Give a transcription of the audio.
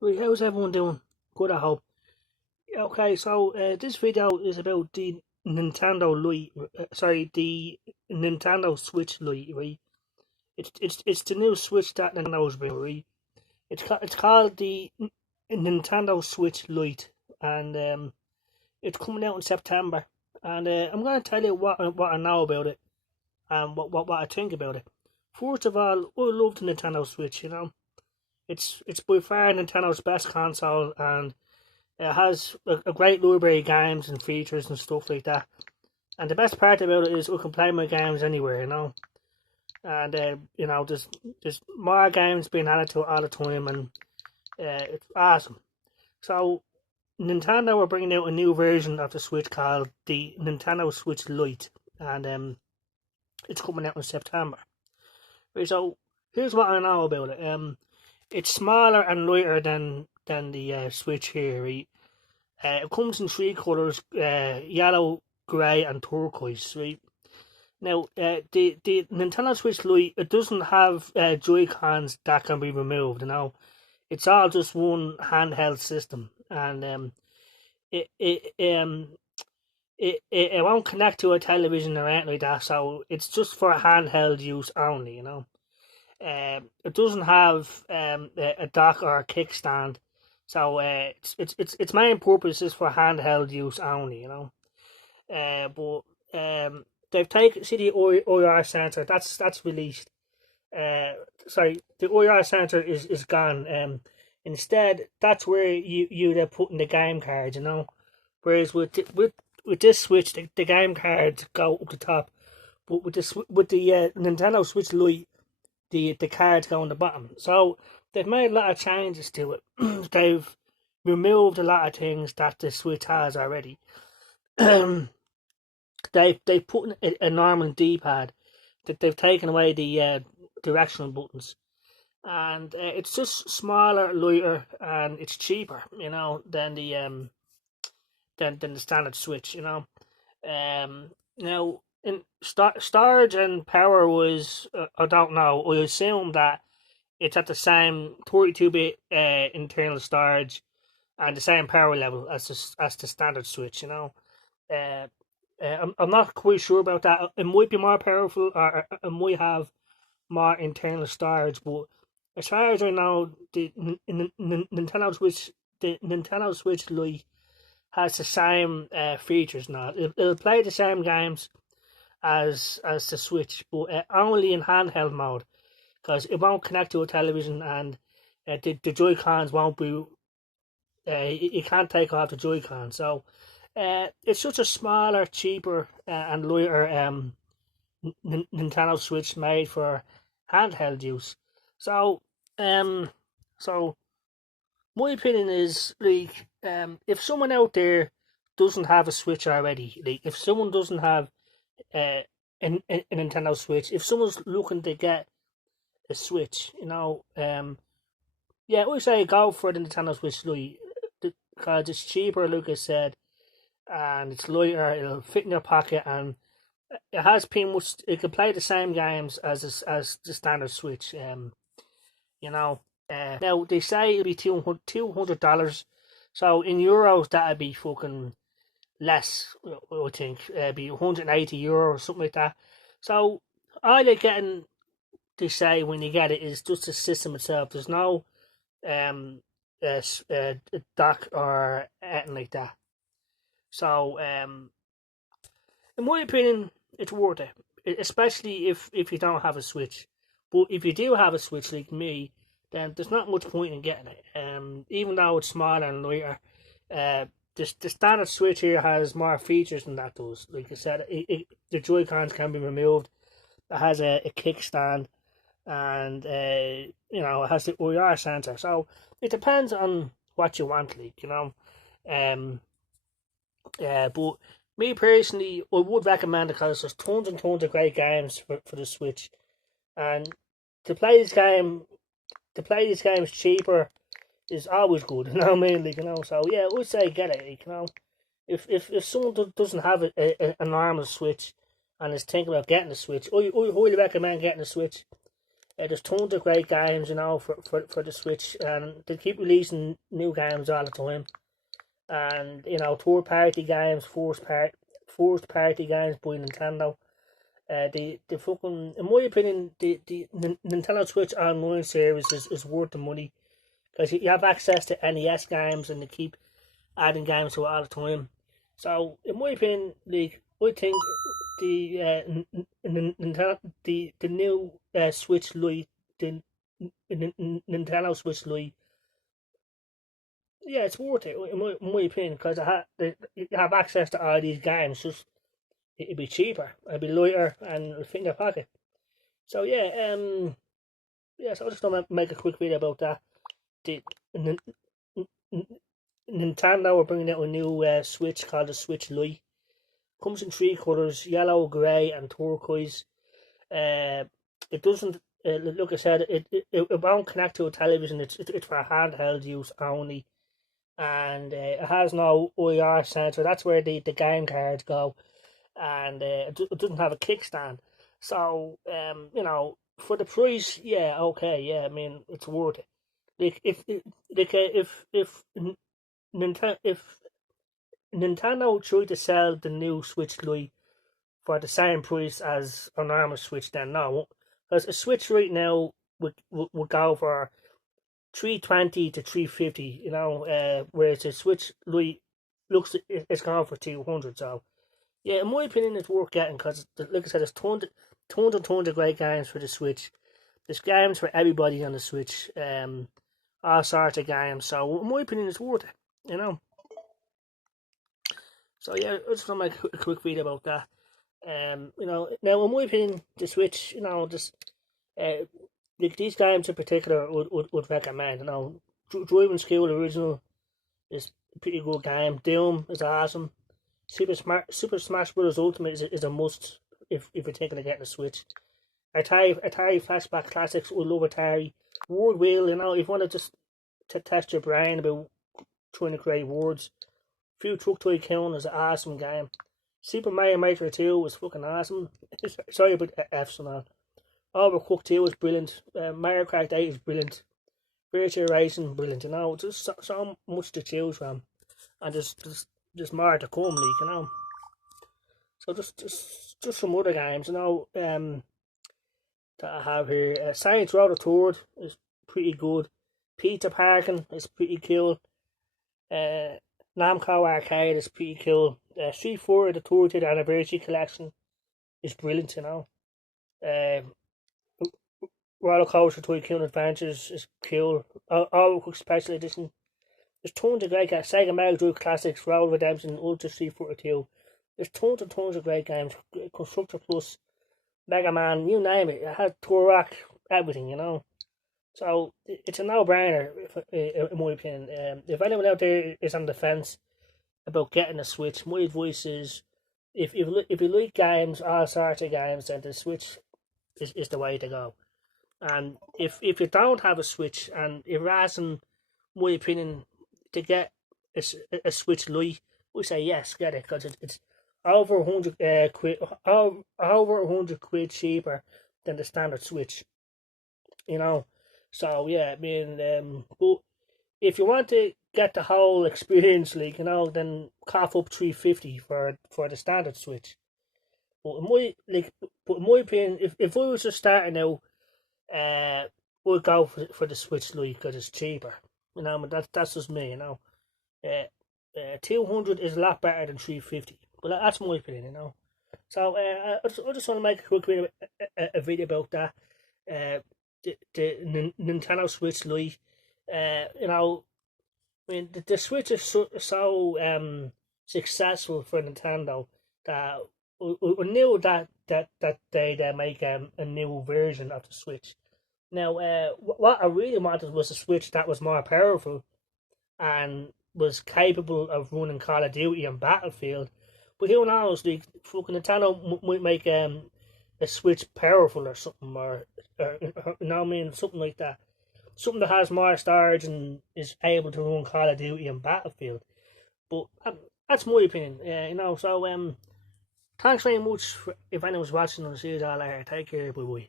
Right, how's everyone doing? Good, I hope. Okay, so this video is about the Nintendo Lite. Sorry, the Nintendo Switch Lite. Right, it's the new Switch that Nintendo's bringing. Right, it's called the Nintendo Switch Lite, and it's coming out in September. And I'm gonna tell you what I know about it and what I think about it. First of all, I love the Nintendo Switch. It's by far Nintendo's best console, and it has a great library of games and features and stuff like that. And the best part about it is we can play my games anywhere. And there's more games being added to it all the time, and it's awesome. So Nintendo are bringing out a new version of the Switch called the Nintendo Switch Lite, and it's coming out in September. Right, so here's what I know about it. It's smaller and lighter than the Switch here. Right? It comes in three colours: yellow, grey, and turquoise. Right now, the Nintendo Switch Lite, it doesn't have Joy Cons that can be removed. It's all just one handheld system, and it it um it won't connect to a television or anything like that. So it's just for handheld use only. It doesn't have a dock or a kickstand, so its main purpose is for handheld use only. But they've taken see the OIR sensor that's released. Uh, Sorry, the OIR sensor is gone. Instead, that's where you put in the game cards. Whereas with this Switch, the game cards go up the top, but with the Nintendo Switch Lite, the cards go on the bottom. So they've made a lot of changes to it. They've removed a lot of things that the Switch has already. They've put in a normal D pad. That they've taken away the directional buttons, and it's just smaller, lighter, and it's cheaper. Than the standard Switch. Now in storage and power was I don't know. I assume that it's at the same 32-bit internal storage and the same power level as the standard Switch. Uh, I'm not quite sure about that. It might be more powerful, or it might have more internal storage. But as far as I know, the Nintendo Switch Lite has the same features now. It'll play the same games as the Switch, but only in handheld mode because it won't connect to a television, and the Joy Cons won't be. You can't take off the Joy Con, so it's such a smaller, cheaper, and lighter Nintendo Switch made for handheld use. So, um, so my opinion is like, if someone out there doesn't have a Switch already, like if someone doesn't have uh, a Nintendo Switch, if someone's looking to get a Switch, yeah, I would say go for the Nintendo Switch Lite because it's cheaper, like I said, and it's lighter. It'll fit in your pocket, and it has pretty much. It can play the same games as the standard Switch. You know. Now they say it'll be $200, so in euros that'd be fucking less. I think it'd be €180 or something like that. So all you're getting, they say when you get it, is just the system itself. There's no um dock or anything like that. So in my opinion, it's worth it, especially if you don't have a Switch. But if you do have a Switch like me, then there's not much point in getting it. Even though it's smaller and lighter, uh, the standard Switch here has more features than that does. Like I said, the Joy Cons can be removed. It has a kickstand, and it has the OIR sensor. So it depends on what you want, Um, but me personally, I would recommend it because there's tons and tons of great games for the Switch, and to play this game, to play these games cheaper is always good. So yeah, I would say get it. If someone doesn't have a normal Switch and is thinking about getting a Switch, I highly recommend getting a Switch. There's tons of great games, you know, for the Switch, and they keep releasing new games all the time. And you know, third party games, first party games by Nintendo. The fucking, in my opinion, the Nintendo Switch Online service is worth the money, because you have access to NES games and they keep adding games to it all the time. So, in my opinion, like, I think the Nintendo, the new Switch Lite, the Nintendo Switch Lite, yeah, it's worth it in my opinion, because you have access to all these games. Just it'd be cheaper, it'd be lighter, and it'd fit in your pocket. So yeah, yeah. So I just want to make a quick video about that. The Nintendo are bringing out a new Switch called the Switch Lite. Comes in three colours: yellow, grey, and turquoise. Uh, it doesn't. Like I said, it won't connect to a television. It's for handheld use only, and it has no IR sensor. That's where the game cards go, and it doesn't have a kickstand. So you know, for the price, yeah, okay, yeah. I mean, it's worth it. Like if Nintendo tried to sell the new Switch Lite for the same price as a normal Switch, then no, because a Switch right now would go for 320 to 350, you know, whereas a Switch Lite looks it's gone for 200. So yeah, in my opinion, it's worth getting, because like I said, there's tons of great games for the Switch. There's games for everybody on the Switch, all sorts of games. So in my opinion, it's worth it, you know. So yeah, I just want to make a quick video about that. You know, now in my opinion, the Switch, you know, just uh, like these games in particular, would recommend. You know, Driving School Original is a pretty good game. Doom is awesome. Super Smash Bros. Ultimate is a must if you're thinking of getting a Switch. Atari Flashback Classics, I love Atari. Word Wheel, you know, if you want to just to test your brain about trying to create words. Few Truck Tycoon is an awesome game. Super Mario Maker 2 was fucking awesome. Sorry about F's and all. Overcooked 2 is brilliant. Mario Kart 8 is brilliant. Virtua Racing, brilliant. You know, just so much to choose from, and just more to come, like, you know. So just some other games, you know, that I have here. Science Row the Third is pretty good. Pizza Parking is pretty cool. Namco Arcade is pretty cool. Street Fighter the 30th Anniversary Collection is brilliant, you know. Uh, Roller Coaster Tycoon Adventures is cool. Overcooked Special Edition. There's tons of great games. Sega Mega Drive Classics, Roll Redemption, Ultra Street Fighter 2. There's tons of great games. Constructor Plus, Mega Man, you name it. It has Turok, everything, you know. So it's a no-brainer, in my opinion. If anyone out there is on the fence about getting a Switch, my advice is, if you like games, all sorts of games, then the Switch is the way to go. And if you don't have a Switch, and you're asking my opinion to get a Switch Lite, we say yes, get it, because it's over 100 quid, over 100 quid cheaper than the standard Switch, you know. So yeah, I mean, but if you want to get the whole experience, like, you know, then cough up 350 for the standard Switch. But in my opinion, if I was just starting out, would go for the Switch Lite, because it's cheaper. You know, but that's just me. You know, 200 is a lot better than 350. But that's my opinion. You know, so I just want to make a quick video, a video about that. The Nintendo Switch Lite. You know, I mean, the Switch is so successful for Nintendo that we knew that they'd make a new version of the Switch. Now, what I really wanted was a Switch that was more powerful and was capable of running Call of Duty and Battlefield. But who knows? Like, fucking Nintendo might make a Switch powerful or something, or you know what I mean, something like that. Something that has more storage and is able to run Call of Duty and Battlefield. But that's my opinion, you know. So thanks very much if anyone's watching. I'll see you all later. Take care, bye bye.